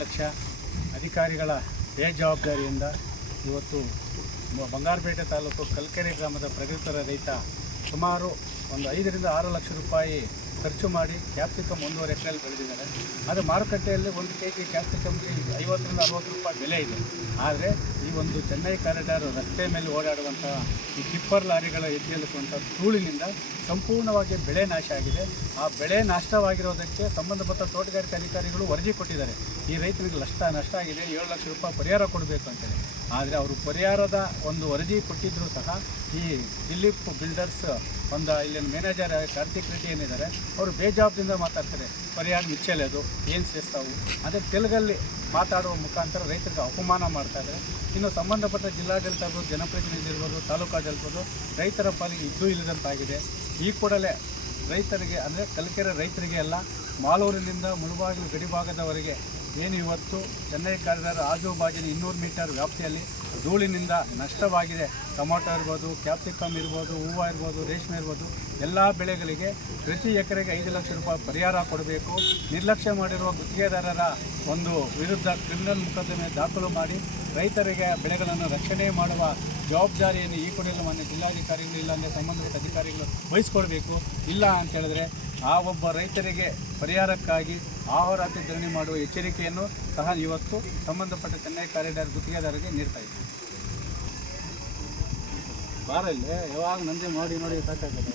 ನಿರ್ಲಕ್ಷ್ಯ ಅಧಿಕಾರಿಗಳ ಬೇಜವಾಬ್ದಾರಿಯಿಂದ ಇವತ್ತು ಬಂಗಾರಪೇಟೆ ತಾಲೂಕು ಕಲ್ಕೆರೆ ಗ್ರಾಮದ ಪ್ರಗತಿಪರ ರೈತ ಸುಮಾರು ಒಂದು 5 ರಿಂದ 6 ಲಕ್ಷ ರೂಪಾಯಿ ಖರ್ಚು ಮಾಡಿ ಕ್ಯಾಪ್ಸಿಕಮ್ 1.5 ಎಕರೆಯಲ್ಲಿ ಬೆಳೆದಿದ್ದಾರೆ. ಅದು ಮಾರುಕಟ್ಟೆಯಲ್ಲಿ 1 kg ಕ್ಯಾಪ್ಸಿಕಮ್ಗೆ 50 ರಿಂದ 60 ರೂಪಾಯಿ ಬೆಲೆ ಇದೆ. ಆದರೆ ಈ ಒಂದು ಚೆನ್ನೈ ಕಾರಿಡಾರ್ ರಸ್ತೆ ಮೇಲೆ ಓಡಾಡುವಂಥ ಈ ಟಿಪ್ಪರ್ ಲಾರಿಗಳ ಎದ್ದೇಳಿಸುವಂಥ ಧೂಳಿನಿಂದ ಸಂಪೂರ್ಣವಾಗಿ ಬೆಳೆ ನಾಶ ಆಗಿದೆ. ಆ ಬೆಳೆ ನಷ್ಟವಾಗಿರೋದಕ್ಕೆ ಸಂಬಂಧಪಟ್ಟ ತೋಟಗಾರಿಕೆ ಅಧಿಕಾರಿಗಳು ವರದಿ ಕೊಟ್ಟಿದ್ದಾರೆ. ಈ ರೈತನಿಗೆ ನಷ್ಟ ಆಗಿದೆ, 7 ಲಕ್ಷ ರೂಪಾಯಿ ಪರಿಹಾರ ಕೊಡಬೇಕು ಅಂತೇಳಿ. ಆದರೆ ಅವರು ಪರಿಹಾರದ ಒಂದು ವರದಿ ಕೊಟ್ಟಿದ್ದರೂ ಸಹ ಈ ದಿಲೀಪ್ ಬಿಲ್ಡರ್ಸ್ ಇಲ್ಲಿನ ಮ್ಯಾನೇಜರ್ ಕಾರ್ತಿಕ್ ರೆಡ್ಡಿ ಏನಿದ್ದಾರೆ ಅವರು ಬೇಜವಾಬ್ದಾರಿಯಿಂದ ಮಾತಾಡ್ತಾರೆ. ಪರಿಹಾರ ಮಿಚ್ಚಲೆ ಅದು ಏನು ಸೇರ್ತಾವು ಅದೇ ತೆಲುಗಲ್ಲಿ ಮಾತಾಡುವ ಮುಖಾಂತರ ರೈತರಿಗೆ ಅಪಮಾನ ಮಾಡ್ತಾಯಿದ್ದಾರೆ. ಇನ್ನು ಸಂಬಂಧಪಟ್ಟ ಜಿಲ್ಲಾಡಳಿತ ಇರ್ಬೋದು, ಜನಪ್ರತಿನಿಧಿ ಇರ್ಬೋದು, ತಾಲೂಕಾಡಳಿತ ಇರ್ಬೋದು, ರೈತರ ಪಾಲಿಗೆ ಇದ್ದೂ ಇಲ್ಲದಂತಾಗಿದೆ. ಈ ಕೂಡಲೇ ರೈತರಿಗೆ ಅಂದರೆ ಕಲ್ಕೆರೆ ರೈತರಿಗೆ ಎಲ್ಲ ಮಾಲೂರಿನಿಂದ ಮುಳುಬಾಗಿಲು ಗಡಿಭಾಗದವರೆಗೆ ಏನು ಇವತ್ತು ಚೆನ್ನೈ ಕಾರಿಡಾರ್ ಆಜುಬಾಜಿನ 200 ಮೀಟರ್ ವ್ಯಾಪ್ತಿಯಲ್ಲಿ ಧೂಳಿನಿಂದ ನಷ್ಟವಾಗಿದೆ. ಟೊಮಾಟೊ ಇರ್ಬೋದು, ಕ್ಯಾಪ್ಸಿಕಮ್ ಇರ್ಬೋದು, ಹೂವು ಇರ್ಬೋದು, ರೇಷ್ಮೆ ಇರ್ಬೋದು, ಎಲ್ಲ ಬೆಳೆಗಳಿಗೆ ಪ್ರತಿ ಎಕರೆಗೆ 5 ಲಕ್ಷ ರೂಪಾಯಿ ಪರಿಹಾರ ಕೊಡಬೇಕು. ನಿರ್ಲಕ್ಷ್ಯ ಮಾಡಿರುವ ಗುತ್ತಿಗೆದಾರರ ಒಂದು ವಿರುದ್ಧ ಕ್ರಿಮಿನಲ್ ಮೊಕದ್ದಮೆ ದಾಖಲು ಮಾಡಿ ರೈತರಿಗೆ ಬೆಳೆಗಳನ್ನು ರಕ್ಷಣೆ ಮಾಡುವ ಜವಾಬ್ದಾರಿಯನ್ನು ಈ ಕೂಡಲೇ ಮಾನ್ಯ ಜಿಲ್ಲಾಧಿಕಾರಿಗಳು ಇಲ್ಲಾಂದರೆ ಸಂಬಂಧಪಟ್ಟ ಅಧಿಕಾರಿಗಳು ವಹಿಸ್ಕೊಳ್ಬೇಕು. ಇಲ್ಲ ಅಂತ ಹೇಳಿದ್ರೆ ಆ ಒಬ್ಬ ರೈತರಿಗೆ ಪರಿಹಾರಕ್ಕಾಗಿ ಆಹೋರಾತ್ರಿ ಧರಣಿ ಮಾಡುವ ಎಚ್ಚರಿಕೆಯನ್ನು ಸಹ ಇವತ್ತು ಸಂಬಂಧಪಟ್ಟ ಚೆನ್ನೈ ಕಾರಿಡಾರ್ ಗುತ್ತಿಗೆದಾರರಿಗೆ ನೀಡ್ತಾ ಇದ್ದೀವಿ. ಬಾರಲ್ಲಿ ಯಾವಾಗ ನಂದೇ ನೋಡಿ ಸಾಕಾಗಿದೆ.